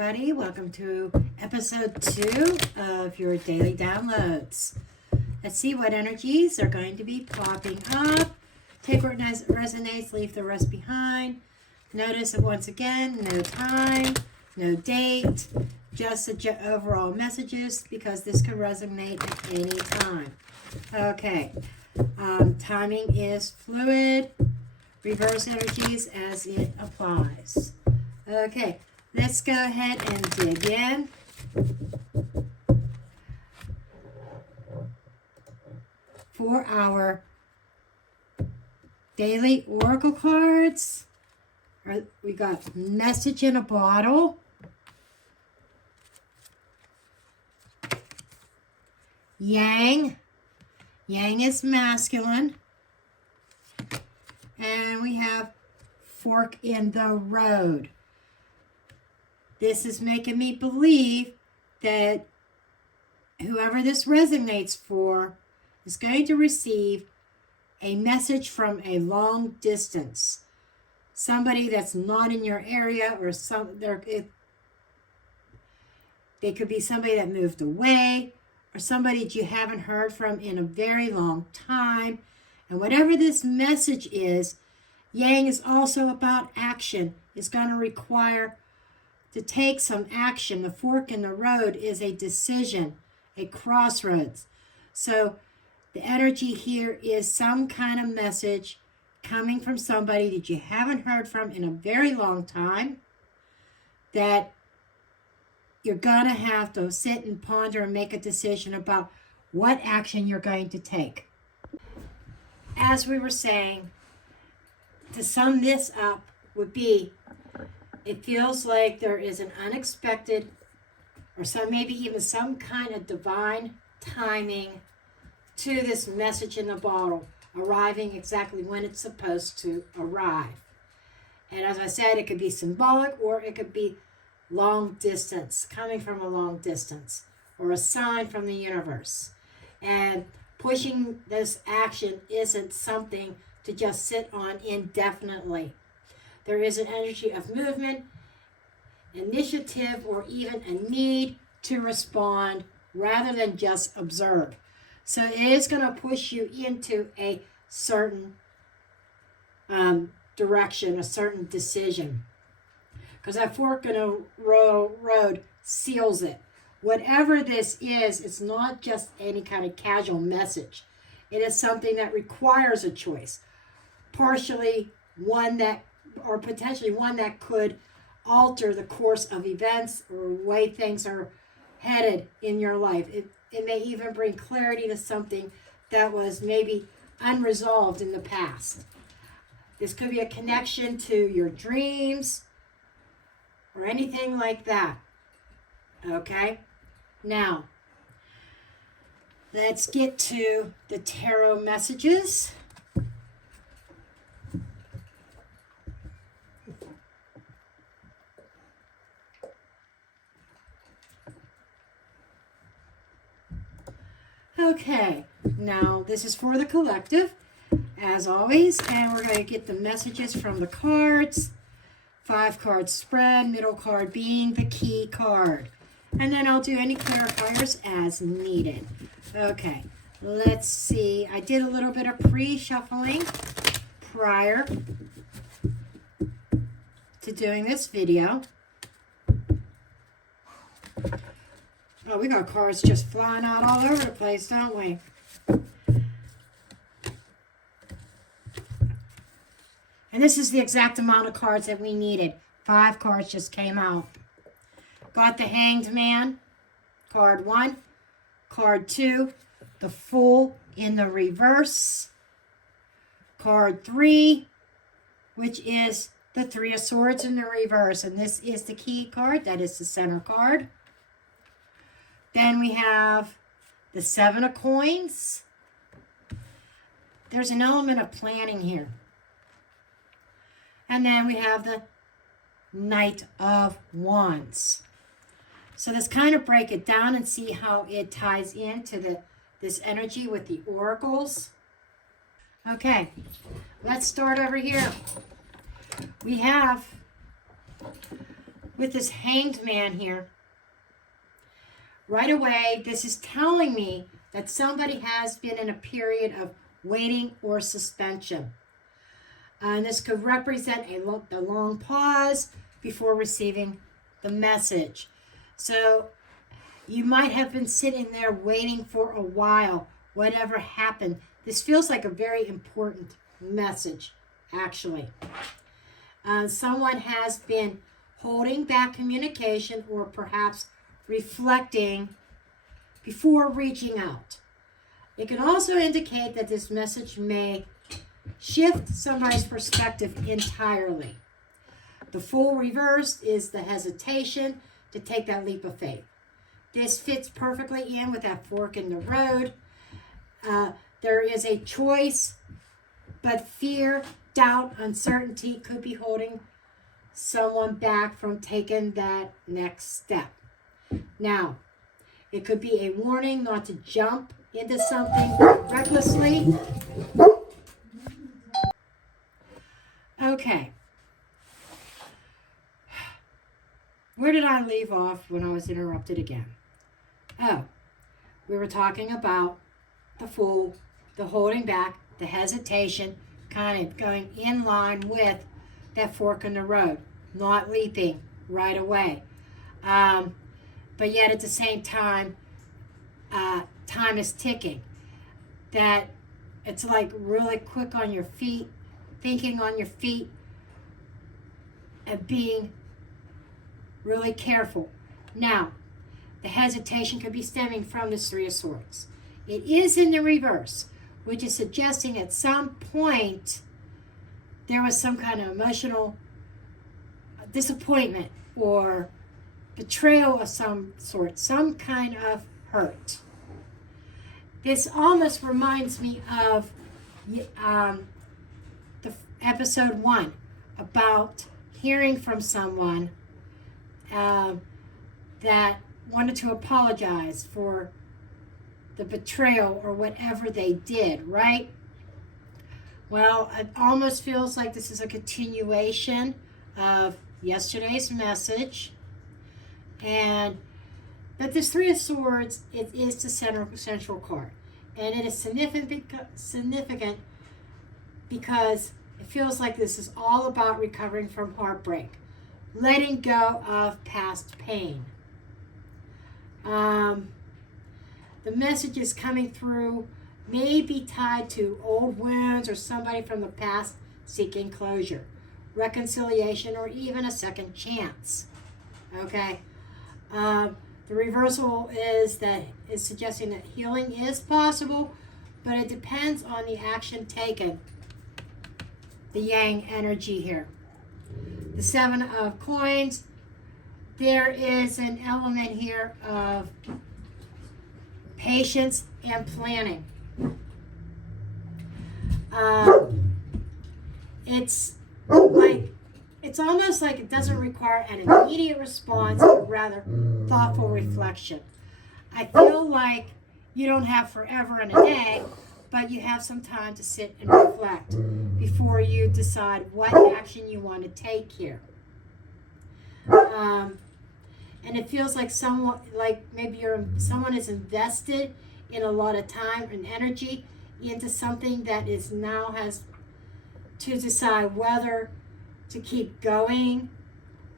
everybody. Welcome to episode 2 of your daily downloads. Let's see what energies are going to be popping up. Take what resonates, leave the rest behind. Notice that once again, no time, no date, just the overall messages because this could resonate at any time. Okay, timing is fluid, reverse energies as it applies. Okay, let's go ahead and dig in. For our daily oracle cards, we got message in a bottle, yang is masculine, and we have fork in the road. This is making me believe that whoever this resonates for is going to receive a message from a long distance. Somebody that's not in your area, or they could be somebody that moved away, or somebody that you haven't heard from in a very long time. And whatever this message is, yang is also about action. It's going to require to take some action. The fork in the road is a decision, a crossroads. So the energy here is some kind of message coming from somebody that you haven't heard from in a very long time, that you're going to have to sit and ponder and make a decision about what action you're going to take. As we were saying, to sum this up would be, it feels like there is an unexpected, or maybe even some kind of divine timing to this message in the bottle, arriving exactly when it's supposed to arrive. And as I said, it could be symbolic, or it could be long distance, coming from a long distance, or a sign from the universe. And pushing this action isn't something to just sit on indefinitely. There is an energy of movement, initiative, or even a need to respond rather than just observe. So it is going to push you into a certain direction, a certain decision. Because that fork in a road seals it. Whatever this is, it's not just any kind of casual message. It is something that requires a choice. Partially one that, or potentially one that could alter the course of events or way things are headed in your life. It may even bring clarity to something that was maybe unresolved in the past. This could be a connection to your dreams or anything like that. Okay? Now, let's get to the tarot messages. Okay, now this is for the collective, as always, and we're going to get the messages from the cards. 5 card spread, middle card being the key card. And then I'll do any clarifiers as needed. Okay, let's see. I did a little bit of pre-shuffling prior to doing this video. Oh, we got cards just flying out all over the place, don't we? And this is the exact amount of cards that we needed. 5 cards just came out. Got the Hanged Man, card 1. Card 2, the Fool in the reverse. Card 3, which is the 3 of Swords in the reverse. And this is the key card. That is the center card. Then we have the 7 of Coins. There's an element of planning here. And then we have the Knight of Wands. So let's kind of break it down and see how it ties into this energy with the oracles. Okay, let's start over here. We have with this Hanged Man here, right away, this is telling me that somebody has been in a period of waiting or suspension. And this could represent a long pause before receiving the message. So you might have been sitting there waiting for a while, whatever happened. This feels like a very important message, actually. Someone has been holding back communication or perhaps reflecting before reaching out. It can also indicate that this message may shift somebody's perspective entirely. The Fool reversed is the hesitation to take that leap of faith. This fits perfectly in with that fork in the road. There is a choice, but fear, doubt, uncertainty could be holding someone back from taking that next step. Now, it could be a warning not to jump into something recklessly. Okay. Where did I leave off when I was interrupted again? Oh, we were talking about the Fool, the holding back, the hesitation, kind of going in line with that fork in the road, not leaping right away. But yet at the same time, time is ticking. That it's like really quick on your feet, thinking on your feet, and being really careful. Now, the hesitation could be stemming from this Three of Swords. It is in the reverse, which is suggesting at some point there was some kind of emotional disappointment or betrayal of some sort, some kind of hurt. This almost reminds me of the episode 1 about hearing from someone that wanted to apologize for the betrayal or whatever they did, right? Well, it almost feels like this is a continuation of yesterday's message. But this Three of Swords, it is the central card. And it is significant because it feels like this is all about recovering from heartbreak, letting go of past pain. The messages coming through may be tied to old wounds or somebody from the past seeking closure, reconciliation, or even a second chance. Okay? The reversal is suggesting that healing is possible, but it depends on the action taken. The Yang energy here. The Seven of Coins. There is an element here of patience and planning. It's almost like it doesn't require an immediate response, but rather thoughtful reflection. I feel like you don't have forever and a day, but you have some time to sit and reflect before you decide what action you want to take here. And it feels like someone is invested in a lot of time and energy into something that is now has to decide whether to keep going,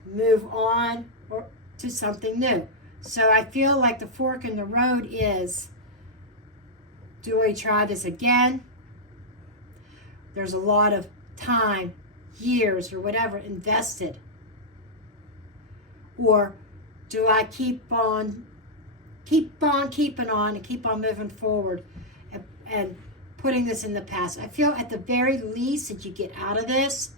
move on, or to something new. So I feel like the fork in the road is, do I try this again? There's a lot of time, years, or whatever invested. Or do I keep on keeping on and keep on moving forward and putting this in the past? I feel at the very least that you get out of this,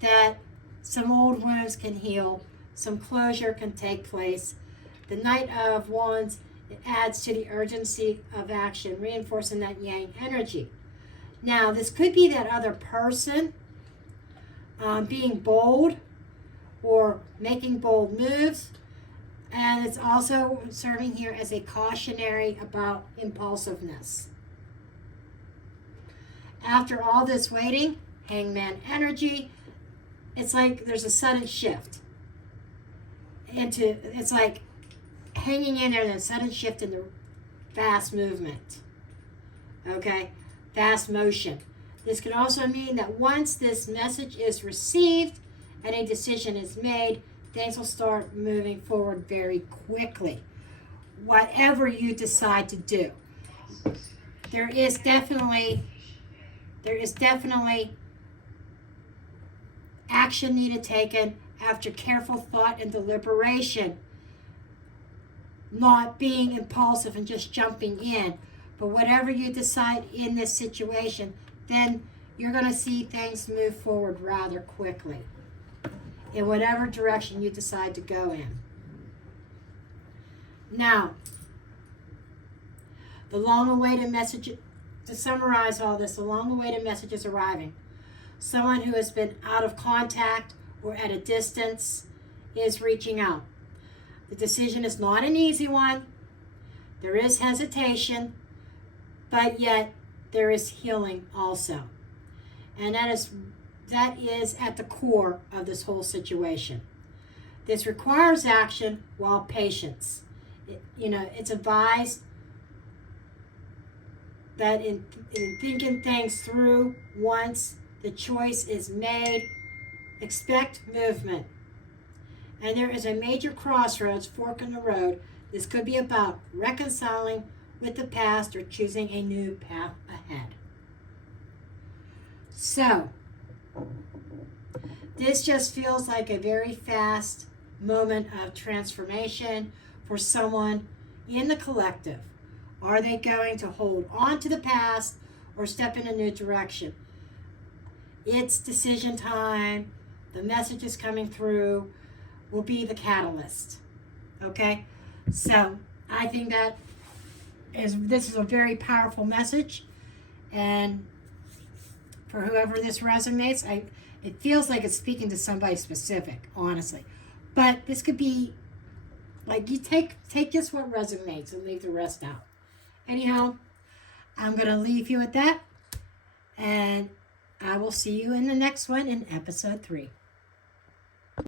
that some old wounds can heal, some closure can take place. The Knight of Wands, it adds to the urgency of action, reinforcing that Yang energy. Now, this could be that other person being bold or making bold moves. And it's also serving here as a cautionary about impulsiveness. After all this waiting, Hangman energy, it's like there's a sudden shift. into, it's like hanging in there and then sudden shift into fast movement. Okay? Fast motion. This could also mean that once this message is received and a decision is made, things will start moving forward very quickly. Whatever you decide to do. There is definitely action needed taken after careful thought and deliberation, not being impulsive and just jumping in. But whatever you decide in this situation, then you're going to see things move forward rather quickly in whatever direction you decide to go in. Now, the long-awaited message, to summarize all this, the long-awaited message is arriving. Someone who has been out of contact or at a distance is reaching out. The decision is not an easy one. There is hesitation, but yet there is healing also. And that is at the core of this whole situation. This requires action while patience. It's advised that in thinking things through, once the choice is made, expect movement. And there is a major crossroads, fork in the road. This could be about reconciling with the past or choosing a new path ahead. So, this just feels like a very fast moment of transformation for someone in the collective. Are they going to hold on to the past or step in a new direction? It's decision time. The message is coming through. Will be the catalyst. Okay? So, I think this is a very powerful message. And for whoever this resonates, it feels like it's speaking to somebody specific, honestly. But this could be, like, you take just what resonates and leave the rest out. Anyhow, I'm going to leave you with that. And I will see you in the next one in episode 3.